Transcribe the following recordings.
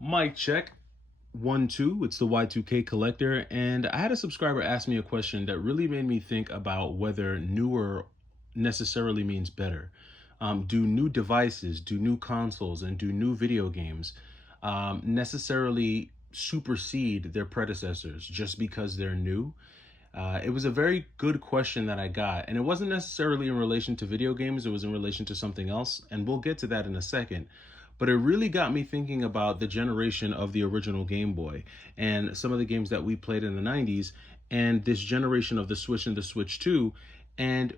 Mic check. 1 2, it's the Y2K collector, and I had a subscriber ask me a question that really made me think about whether newer necessarily means better. Do new devices, do new consoles, and do new video games necessarily supersede their predecessors just because they're new? It was a very good question that I got, and it wasn't necessarily in relation to video games, it was in relation to something else, and we'll get to that in a second. But it really got me thinking about the generation of the original Game Boy and some of the games that we played in the 90s, and this generation of the Switch and the Switch 2, and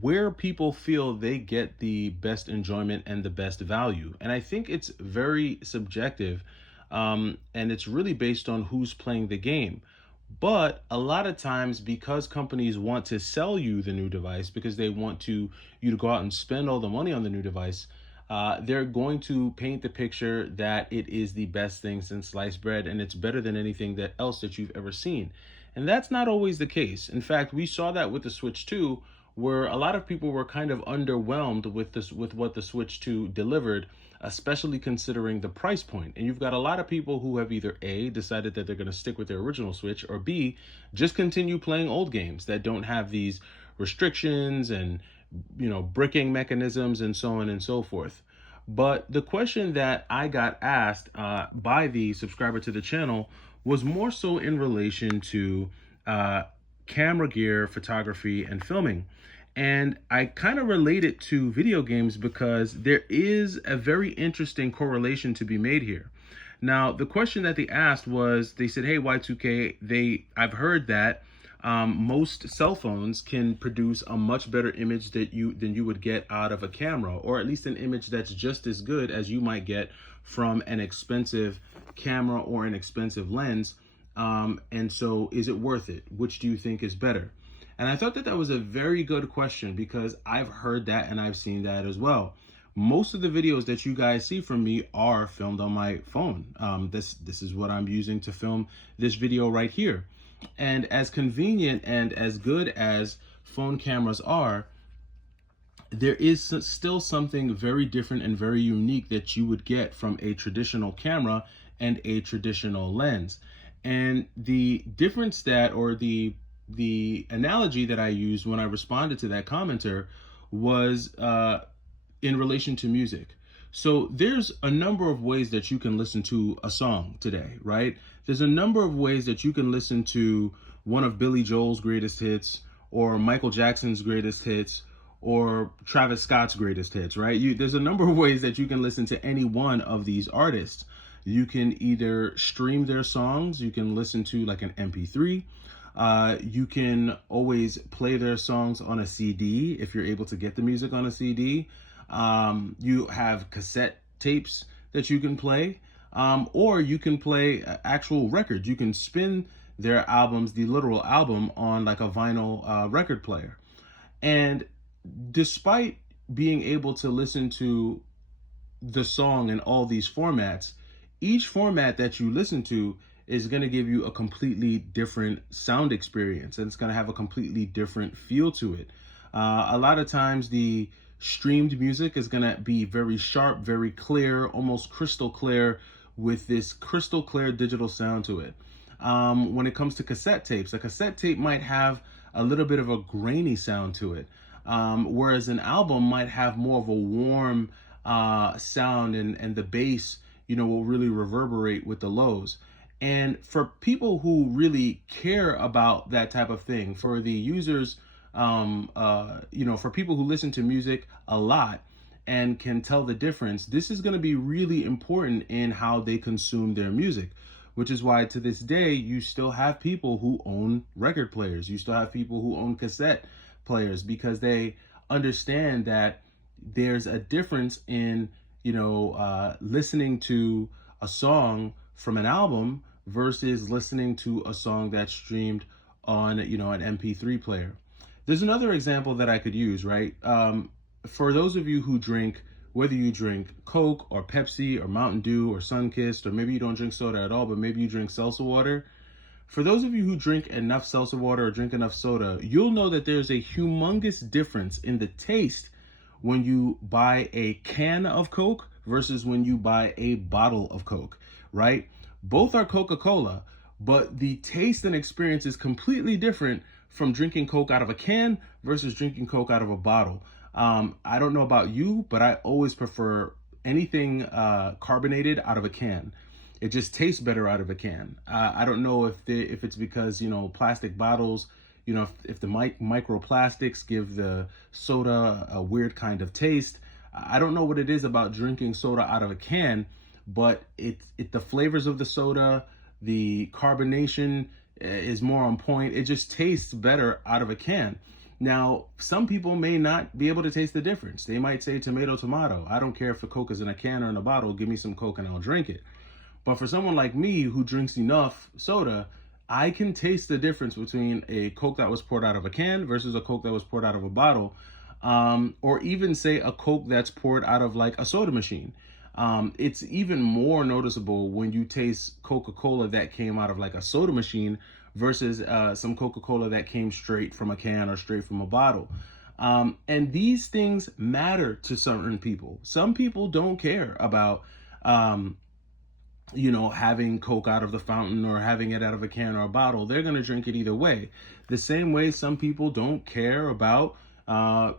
where people feel they get the best enjoyment and the best value. And I think it's very subjective, and it's really based on who's playing the game. But a lot of times, because companies want to sell you the new device, because they want you to go out and spend all the money on the new device, they're going to paint the picture that it is the best thing since sliced bread and it's better than anything that else that you've ever seen. And that's not always the case. In fact, we saw that with the Switch 2, where a lot of people were kind of underwhelmed with what the Switch 2 delivered, especially considering the price point. And you've got a lot of people who have either A, decided that they're going to stick with their original Switch, or B, just continue playing old games that don't have these restrictions and bricking mechanisms and so on and so forth. But the question that I got asked by the subscriber to the channel was more so in relation to uh, camera gear, photography, and filming. And I kind of relate it to video games because there is a very interesting correlation to be made here. Now, the question that they asked was, they said, "Hey, Y2K, I've heard that most cell phones can produce a much better image than you would get out of a camera, or at least an image that's just as good as you might get from an expensive camera or an expensive lens. And so, is it worth it? Which do you think is better?" And I thought that that was a very good question because I've heard that and I've seen that as well. Most of the videos that you guys see from me are filmed on my phone. This is what I'm using to film this video right here. And as convenient and as good as phone cameras are, there is still something very different and very unique that you would get from a traditional camera and a traditional lens. And the difference that, or the analogy that I used when I responded to that commenter was in relation to music. So there's a number of ways that you can listen to a song today, right? There's a number of ways that you can listen to one of Billy Joel's greatest hits, or Michael Jackson's greatest hits, or Travis Scott's greatest hits, right? There's a number of ways that you can listen to any one of these artists. You can either stream their songs, you can listen to like an MP3. You can always play their songs on a CD if you're able to get the music on a CD. You have cassette tapes that you can play, or you can play actual records. You can spin their albums, the literal album, on like a vinyl record player. And despite being able to listen to the song in all these formats, each format that you listen to is going to give you a completely different sound experience, and it's going to have a completely different feel to it. A lot of times the streamed music is going to be very sharp, very clear, almost crystal clear, with this crystal clear digital sound to it. When it comes to cassette tapes, a cassette tape might have a little bit of a grainy sound to it, whereas an album might have more of a warm sound, and the bass, will really reverberate with the lows. And for people who really care about that type of thing, for the users, for people who listen to music a lot and can tell the difference, this is going to be really important in how they consume their music, which is why to this day, you still have people who own record players. You still have people who own cassette players because they understand that there's a difference in, listening to a song from an album versus listening to a song that's streamed on, an MP3 player. There's another example that I could use, right? For those of you who drink, whether you drink Coke or Pepsi or Mountain Dew or Sunkist, or maybe you don't drink soda at all, but maybe you drink seltzer water. For those of you who drink enough seltzer water or drink enough soda, you'll know that there's a humongous difference in the taste when you buy a can of Coke versus when you buy a bottle of Coke, right? Both are Coca-Cola, but the taste and experience is completely different from drinking Coke out of a can versus drinking Coke out of a bottle. I don't know about you, but I always prefer anything carbonated out of a can. It just tastes better out of a can. I don't know if it's because, plastic bottles, if the microplastics give the soda a weird kind of taste. I don't know what it is about drinking soda out of a can, but the flavors of the soda, the carbonation is more on point. It just tastes better out of a can. Now, some people may not be able to taste the difference. They might say tomato, tomato. I don't care if the Coke is in a can or in a bottle. Give me some Coke and I'll drink it. But for someone like me who drinks enough soda, I can taste the difference between a Coke that was poured out of a can versus a Coke that was poured out of a bottle, or even say a Coke that's poured out of like a soda machine. It's even more noticeable when you taste Coca-Cola that came out of like a soda machine versus some Coca-Cola that came straight from a can or straight from a bottle. And these things matter to certain people. Some people don't care about having Coke out of the fountain or having it out of a can or a bottle. They're going to drink it either way. The same way some people don't care about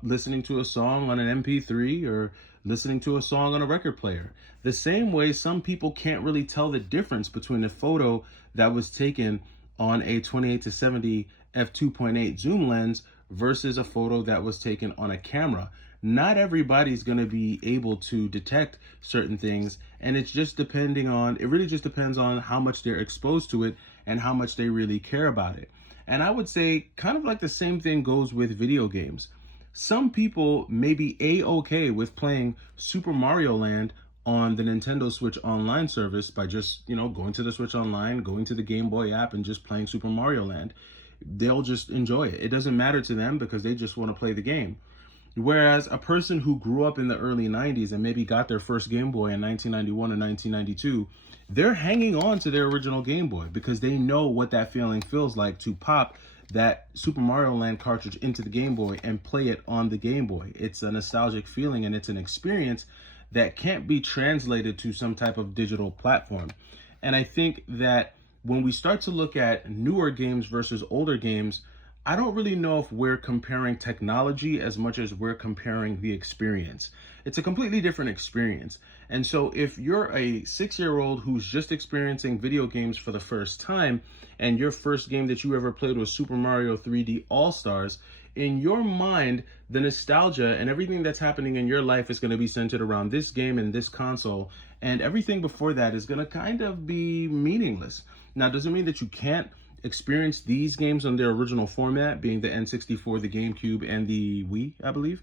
listening to a song on an MP3 or listening to a song on a record player. The same way some people can't really tell the difference between a photo that was taken on a 28-70 f2.8 zoom lens versus a photo that was taken on a camera. Not everybody's going to be able to detect certain things, and it really just depends on how much they're exposed to it and how much they really care about it. And I would say kind of like the same thing goes with video games. Some people may be a-okay with playing Super Mario Land on the Nintendo Switch Online service by just, going to the Switch Online, going to the Game Boy app and just playing Super Mario Land. They'll just enjoy it. It doesn't matter to them because they just want to play the game. Whereas a person who grew up in the early 90s and maybe got their first Game Boy in 1991 or 1992, they're hanging on to their original Game Boy because they know what that feeling feels like to pop that Super Mario Land cartridge into the Game Boy and play it on the Game Boy. It's a nostalgic feeling and it's an experience that can't be translated to some type of digital platform. And I think that when we start to look at newer games versus older games, I don't really know if we're comparing technology as much as we're comparing the experience. It's a completely different experience. And so if you're a 6-year-old who's just experiencing video games for the first time, and your first game that you ever played was Super Mario 3D All-Stars, in your mind, the nostalgia and everything that's happening in your life is going to be centered around this game and this console, and everything before that is going to kind of be meaningless. Now, does it mean that you can't experience these games on their original format, being the N64, the GameCube, and the Wii, I believe?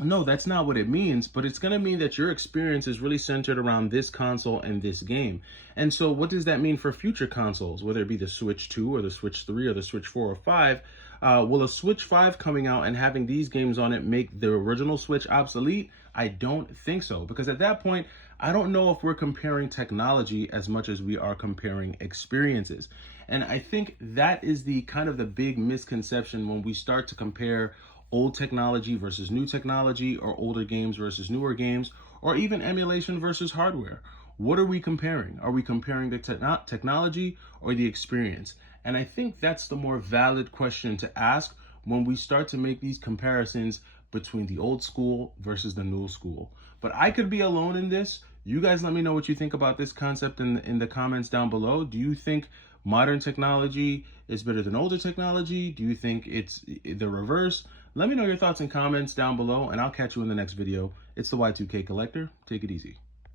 No, that's not what it means, but it's going to mean that your experience is really centered around this console and this game. And so what does that mean for future consoles, whether it be the Switch 2 or the Switch 3 or the Switch 4 or 5? Will a Switch 5 coming out and having these games on it make the original Switch obsolete? I don't think so, because at that point, I don't know if we're comparing technology as much as we are comparing experiences. And I think that is the kind of the big misconception when we start to compare old technology versus new technology, or older games versus newer games, or even emulation versus hardware. What are we comparing? Are we comparing the technology or the experience? And I think that's the more valid question to ask when we start to make these comparisons between the old school versus the new school. But I could be alone in this. You guys let me know what you think about this concept in the comments down below. Do you think modern technology is better than older technology? Do you think it's the reverse? Let me know your thoughts and comments down below, and I'll catch you in the next video. It's the Y2K Collector. Take it easy.